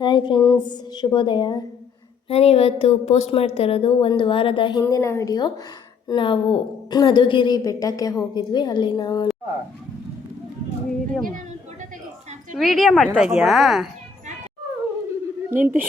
Hi friends, ಶುಭೋದಯ. ನಾನಿವತ್ತು post ಮಾಡ್ತಾ ಇರೋದು ಒಂದು ವಾರದ ಹಿಂದಿನ ವಿಡಿಯೋ. ನಾವು ಮಧುಗಿರಿ ಬೆಟ್ಟಕ್ಕೆ ಹೋಗಿದ್ವಿ. ಅಲ್ಲಿ ನಾವು ವಿಡಿಯೋ ಮಾಡ್ತಾ ಇದೆಯಾ ನಿಂತು?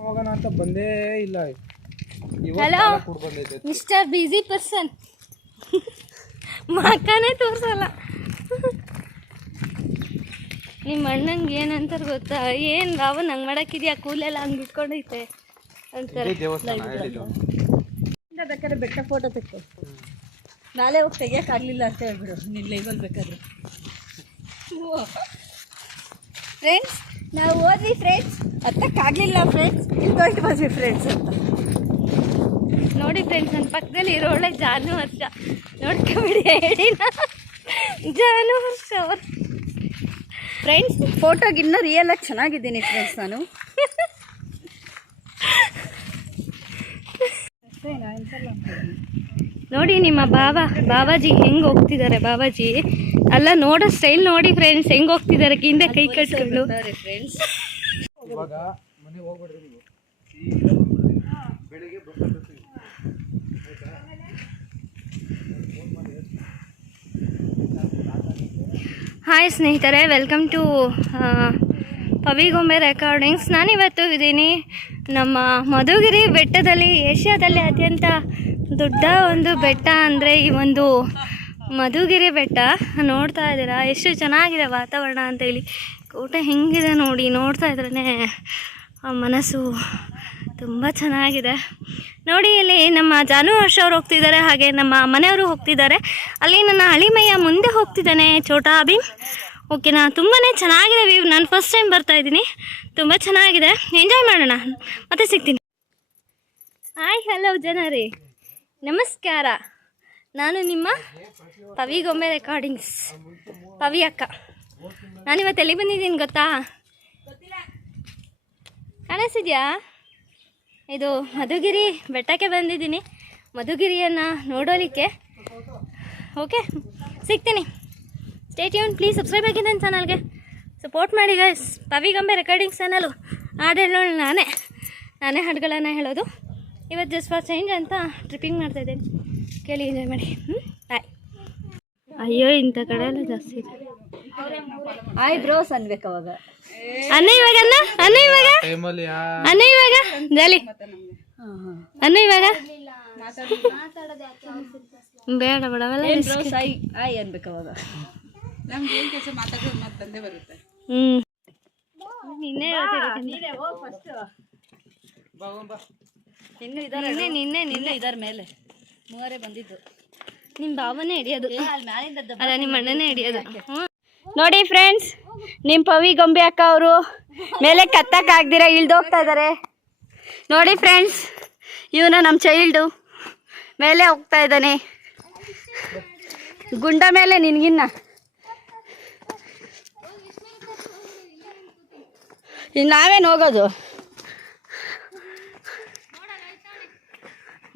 ಹೋಗೋಣ ಅಂತ ಬಂದೇ ಇಲ್ಲ. ಹಲೋ ಮಿಸ್ಟರ್ ಬಿಸಿ ಪರ್ಸನ್, ಮಕ್ಕನೇ ತೋರ್ಸಲ್ಲ. ನಿಮ್ಮ ಅಣ್ಣಂಗೆ ಏನಂತಾರೆ ಗೊತ್ತಾ? ಏನು ರಾವು ನಂಗೆ ಮಾಡಕ್ಕಿದ್ಯಾ, ಕೂಲೆಲ್ಲ ಹಂಗೆ ಬಿಟ್ಕೊಂಡೈತೆ ಅಂತಾರೆ. ಬೇಕಾದ್ರೆ ಬೆಟ್ಟ ಫೋಟೋ ತೆಕ್ಕು, ನಾಳೆ ಹೋಗಿ ತೆಗಿಯೋಕ್ಕಾಗಲಿಲ್ಲ ಅಂತ ಹೇಳ್ಬಿಡು ನಿನ್ನ ಲೈವಲ್ಲಿ ಬೇಕಾದ್ರೆ. ಫ್ರೆಂಡ್ಸ್, ನಾವು ಹೋದ್ವಿ ಫ್ರೆಂಡ್ಸ್, ಹತ್ತಕ್ಕಾಗಲಿಲ್ಲ ಫ್ರೆಂಡ್ಸ್, ಇಲ್ಲಿ ಹೋಗಿ ಬಂದ್ವಿ ಫ್ರೆಂಡ್ಸ್ ಅಂತ ನೋಡಿ. ಫ್ರೆಂಡ್ಸ್, ನನ್ನ ಪಕ್ಕದಲ್ಲಿ ಇರೋಳೆ ಜಾನು ವರ್ಷ, ನೋಡ್ಕೊಬಿಡಿ ಹೇಳಿನ ಜಾನು ವರ್ಷ ಅವ್ರು. ಫ್ರೆಂಡ್ಸ್, ಫೋಟೋಗಿನ್ನ ರಿಯಲಾಗಿ ಚೆನ್ನಾಗಿದ್ದೀನಿ ಫ್ರೆಂಡ್ಸ್ ನಾನು. ನೋಡಿ ನಿಮ್ಮ ಬಾಬಾಜಿ ಹೆಂಗೆ ಹೋಗ್ತಿದ್ದಾರೆ. ಬಾಬಾಜಿ ಅಲ್ಲ, ನೋಡೋ ಸ್ಟೈಲ್ ನೋಡಿ ಫ್ರೆಂಡ್ಸ್, ಹೆಂಗೆ ಹೋಗ್ತಿದ್ದಾರೆ ಹಿಂದೆ ಕೈ ಕಟ್ಕೊಂಡು. ಫ್ರೆಂಡ್ಸ್, ಹಾಯ್ ಸ್ನೇಹಿತರೆ, ವೆಲ್ಕಮ್ ಟು ಪವಿಗೊಂಬೆ ರೆಕಾರ್ಡಿಂಗ್ಸ್. ನಾನಿವತ್ತು ಇದ್ದೀನಿ ನಮ್ಮ ಮಧುಗಿರಿ ಬೆಟ್ಟದಲ್ಲಿ. ಏಷ್ಯಾದಲ್ಲಿ ಅತ್ಯಂತ ದೊಡ್ಡ ಒಂದು ಬೆಟ್ಟ ಅಂದರೆ ಈ ಒಂದು ಮಧುಗಿರಿ ಬೆಟ್ಟ. ನೋಡ್ತಾ ಇದ್ದೀರಾ ಎಷ್ಟು ಚೆನ್ನಾಗಿದೆ ವಾತಾವರಣ ಅಂತ ಹೇಳಿ. ಕೋಟ ಹೆಂಗಿದೆ ನೋಡಿ, ನೋಡ್ತಾ ಇದ್ರೇ ಮನಸ್ಸು ತುಂಬ ಚೆನ್ನಾಗಿದೆ ನೋಡಿ. ಇಲ್ಲಿ ನಮ್ಮ ಜಾನು ಹರ್ಷ ಅವ್ರು ಹೋಗ್ತಿದ್ದಾರೆ, ಹಾಗೆ ನಮ್ಮ ಮನೆಯವರು ಹೋಗ್ತಿದ್ದಾರೆ. ಅಲ್ಲಿ ನನ್ನ ಹಳಿಮಯ್ಯ ಮುಂದೆ ಹೋಗ್ತಿದ್ದಾನೆ, ಛೋಟಾ ಭೀಮ್. ಓಕೆನಾ, ತುಂಬಾ ಚೆನ್ನಾಗಿದೆ ವ್ಯೂ. ನಾನು ಫಸ್ಟ್ ಟೈಮ್ ಬರ್ತಾಯಿದ್ದೀನಿ, ತುಂಬ ಚೆನ್ನಾಗಿದೆ. ಎಂಜಾಯ್ ಮಾಡೋಣ, ಮತ್ತೆ ಸಿಗ್ತೀನಿ. ಹಾಯ್, ಹಲೋ ಜನರೇ, ನಮಸ್ಕಾರ. ನಾನು ನಿಮ್ಮ ಪವಿಗೊಂಬೆ ರೆಕಾರ್ಡಿಂಗ್ಸ್ ಪವಿ ಅಕ್ಕ. ನಾನಿವತ್ತು ಎಲ್ಲಿ ಬಂದಿದ್ದೀನಿ ಗೊತ್ತಾ? ಕಾಣಿಸಿದ್ಯಾ? ಇದು ಮಧುಗಿರಿ ಬೆಟ್ಟಕ್ಕೆ ಬಂದಿದ್ದೀನಿ, ಮಧುಗಿರಿಯನ್ನು ನೋಡೋಲಿಕ್ಕೆ. ಓಕೆ, ಸಿಗ್ತೀನಿ. ಸ್ಟೇ ಟ್ಯೂನ್, ಪ್ಲೀಸ್ ಸಬ್ಸ್ಕ್ರೈಬ್ ಆಗಿ ನನ್ನ ಚಾನಲ್ಗೆ ಸಪೋರ್ಟ್ ಮಾಡಿ ಗೈಸ್. ಪವಿಗೊಂಬೆ recordings channel. ಹಾಡು ಹೇಳೋಣ, ನಾನೇ ಹಾಡುಗಳನ್ನು ಹೇಳೋದು. ಇವತ್ತು ಜಸ್ಟ್ ಫಾರ್ ಚೇಂಜ್ ಅಂತ ಟ್ರಿಪ್ಪಿಂಗ್ ಮಾಡ್ತಾಯಿದ್ದೀನಿ, ಕೇಳಿ ಎಂಜಾಯ್ ಮಾಡಿ. ಬಾಯ್. ಅಯ್ಯೋ, ಇಂಥ ಕಡೆ ಎಲ್ಲ ಜಾಸ್ತಿ ಇದೆ. ಆಯ್ ಬ್ರೋಸ್ ಅನ್ಬೇಕು ಅವಾಗ. ಅನ್ನ ಇವಾಗ ಜಾಲಿ ಅನ್ನ ಇವಾಗ ಬೇಡ ಬೇಡವಲ್ಲ. ಆಯ್ ಅನ್ಬೇಕು ಅವಾಗ. ನಿನ್ನೆ ಇದರ ಮೇಲೆ ಮೂವರೇ ಬಂದಿದ್ದು. ನಿಮ್ಮ ಭಾವನೆ ಹಿಡಿಯೋದು ಅಲ್ಲ, ನಿಮ್ಮ ಅಣ್ಣನೇ ಹಿಡಿಯೋದು. ನೋಡಿ ಫ್ರೆಂಡ್ಸ್, ನಿಮ್ಮ ಪವಿ ಗೊಂಬೆ ಅಕ್ಕ ಅವರು ಮೇಲೆ ಕತ್ತಕ್ಕಾಗ್ದಿರ ಇಳ್ದೋಗ್ತಾ ಇದ್ದಾರೆ ನೋಡಿ ಫ್ರೆಂಡ್ಸ್. ಇವನು ನಮ್ಮ ಚೈಲ್ಡು ಮೇಲೆ ಹೋಗ್ತಾ ಇದ್ದಾನೆ, ಗುಂಡ ಮೇಲೆ ನಿನ್ಗಿನ್ನ. ಇನ್ನು ನಾವೇನು ಹೋಗೋದು?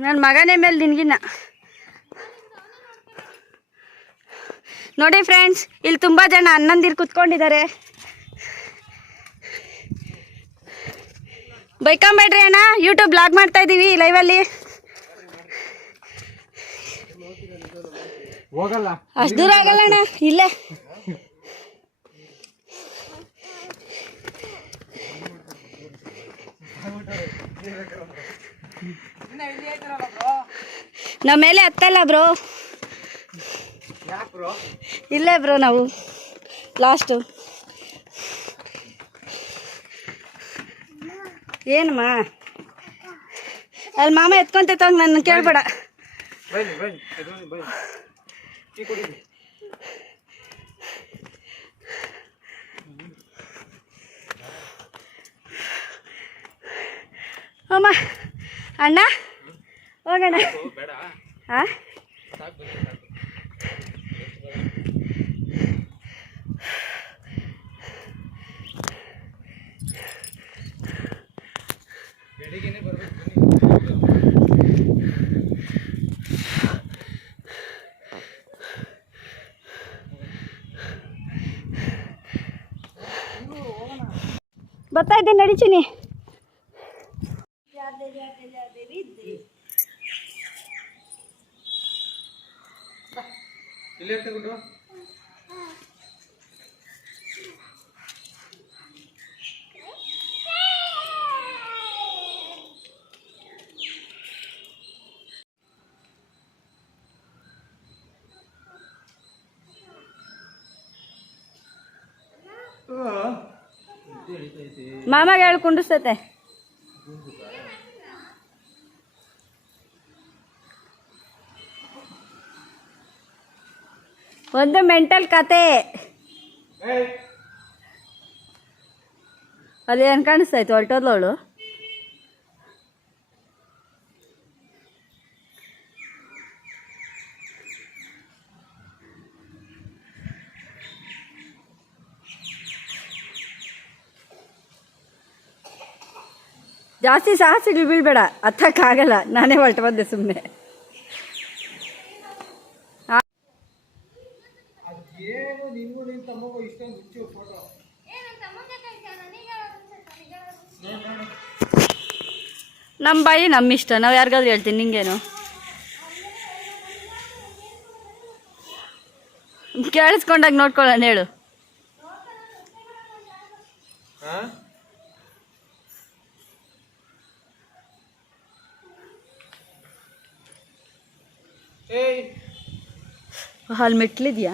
ನನ್ನ ಮಗನೇ ಮೇಲೆ ನಿನ್ಗಿನ್ನ. ನೋಡಿ ಫ್ರೆಂಡ್ಸ್, ಇಲ್ಲಿ ತುಂಬ ಜನ ಅಣ್ಣಂದಿರು ಕುತ್ಕೊಂಡಿದ್ದಾರೆ. ಬೈಕೊಂಬೇಡ್ರಿ ಅಣ್ಣ, ಯೂಟ್ಯೂಬ್ ಬ್ಲಾಗ್ ಮಾಡ್ತಾ ಇದ್ದೀವಿ ಲೈವಲ್ಲಿ. ಅಷ್ಟು ದೂರ ಆಗಲ್ಲ ಅಣ್ಣ, ಇಲ್ಲೇ. ನಮ್ಮ ಮೇಲೆ ಹತ್ತಲ್ಲ ಬ್ರೋ, ಇಲ್ಲೇ ಬ್ರೋ ನಾವು ಲಾಸ್ಟು. ಏನಮ್ಮ ಅಲ್ಲಿ ಮಾಮ ಎತ್ಕೊಂತ ನನ್ನ ಕೇಳ್ಬೇಡ. ಅಮ್ಮ ಅಣ್ಣ ಹೋಗೋಣ. ಹಾಂ ಬರ್ತಾ ಇದ್ದೀನಿ ನಡಿತೀನಿ. ಮಾಮಗೆ ಹೇಳಿ ಕುಂಡಿಸ್ತೈತೆ. ಒಂದು ಮೆಂಟಲ್ ಕತೆ ಅಲ್ಲಿ ಏನು ಕಾಣಿಸ್ತಾಯ್ತು ಹೊರಟೋದ್ಲವಳು. ಜಾಸ್ತಿ ಸಾಹಸಗಳು ಬೀಳ್ಬೇಡ, ಹತ್ತಕ್ಕಾಗಲ್ಲ. ನಾನೇ ಹೊರಟು ಬಂದೆ ಸುಮ್ಮನೆ. ನಮ್ಮ ಬಾಯಿ ನಮ್ಮ ಇಷ್ಟ, ನಾವು ಯಾರಿಗಾದ್ರೂ ಹೇಳ್ತೀನಿ. ನಿಂಗೇನು ಕೇಳಿಸ್ಕೊಂಡಾಗ ನೋಡ್ಕೊಳ್ಳೋಣ ಹೇಳು. ಅಲ್ಲಿ ಮೆಟ್ಲಿದ್ಯಾ?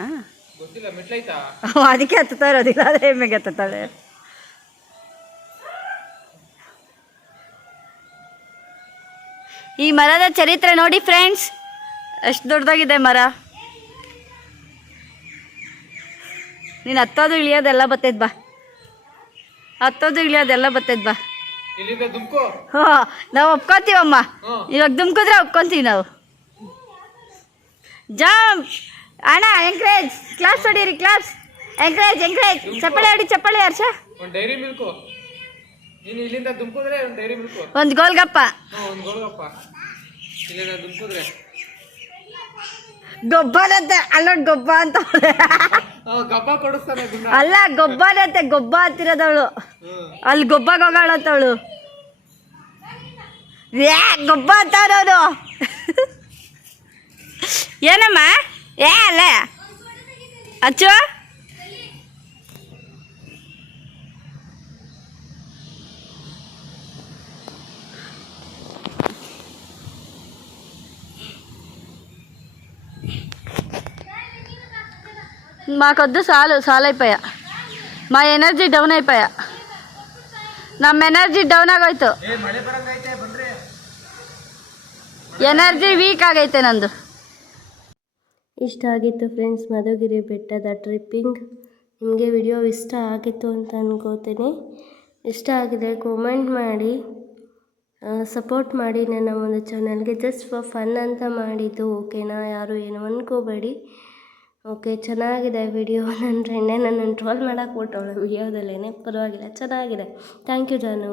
ಅದಕ್ಕೆ ಹತ್ತುತ್ತಾ ಇರೋದಿಲ್ಲ, ಅದೇ ಎಮ್ಮೆಗೆ ಹತ್ತುತ್ತಾಳೆ. ಈ ಮರದ ಚರಿತ್ರೆ ನೋಡಿ ಫ್ರೆಂಡ್ಸ್, ಎಷ್ಟು ದೊಡ್ಡದಾಗಿದೆ ಮರ. ನೀನು ಹತ್ತೋದು ಇಳಿಯೋದೆಲ್ಲ ಬತ್ತೈತೆ ಬಾ, ಹತ್ತೋದು ಇಳಿಯೋದೆಲ್ಲ ಬತ್ತೈತೆ ಬಾ. ಹಾಂ, ನಾವು ಒಪ್ಕೊತೀವಮ್ಮ. ಇವಾಗ ದುಮ್ಕಿದ್ರೆ ಒಪ್ಕೊತೀವಿ ನಾವು. ಜಂಪ್ ಅಣ್ಣ, ಎಂಕರೇಜ್. ಕ್ಲಾಸ್ ಹೊಡೀರಿ, ಕ್ಲಾಸ್. Encourage encourage. ಚಪ್ಪಾಳೆ ಹೊಡಿ, ಚಪ್ಪಾಳೆ ಹರ್ಷ. ಒಂದು ಗೋಲ್ಗಪ್ಪ. ಗೊಬ್ಬನಂತೆ ಅಲ್ಲೊಂದು ಗೊಬ್ಬ ಅಂತ ಅಲ್ಲ, ಗೊಬ್ಬನಂತೆ ಗೊಬ್ಬ ಅಂತಿರೋದವಳು. ಅಲ್ಲಿ ಗೊಬ್ಬಗೆ ಹೋಗೋಳಂತವಳು. ಗೊಬ್ಬ ಅಂತವನವನು. ಏನಮ್ಮ ಅಲ್ಲ ಅಚ್ಚು? మాకొద్దు, సాలు అయిపోయా. మా ఎనర్జీ డౌన్ అయిపోయా. ನಮ್ಮ ಎನರ್ಜಿ ಡೌನ್ ಆಗೋಯ್ತು. ಎನರ್ಜಿ ವೀಕ್ ಆಗೈತೆ ನಂದು. ಇಷ್ಟ ಆಗಿತ್ತು ಫ್ರೆಂಡ್ಸ್ ಮಧುಗಿರಿ ಬೆಟ್ಟದ ಟ್ರಿಪ್ಪಿಂಗ್. ನಿಮಗೆ ವಿಡಿಯೋ ಇಷ್ಟ ಆಗಿತ್ತು ಅಂತ ಅನ್ಕೋತೀನಿ. ಇಷ್ಟ ಆಗಿದೆ ಕಾಮೆಂಟ್ ಮಾಡಿ, ಸಪೋರ್ಟ್ ಮಾಡಿ ನನ್ನ ಒಂದು ಚಾನಲ್ಗೆ. ಜಸ್ಟ್ ಫಾರ್ ಫನ್ ಅಂತ ಮಾಡಿದ್ದು, ಓಕೆನಾ? ಯಾರು ಏನು ಅಂದ್ಕೋಬೇಡಿ. ಓಕೆ, ಚೆನ್ನಾಗಿದೆ ವಿಡಿಯೋ. ನನ್ನ ಫ್ರೆಂಡೇ ನನ್ನನ್ನು ಟ್ರೋಲ್ ಮಾಡೋಕೆ ಬಿಟ್ಟವಳು ವಿಡಿಯೋದಲ್ಲೇ. ಪರವಾಗಿಲ್ಲ, ಚೆನ್ನಾಗಿದೆ. Thank you Janu.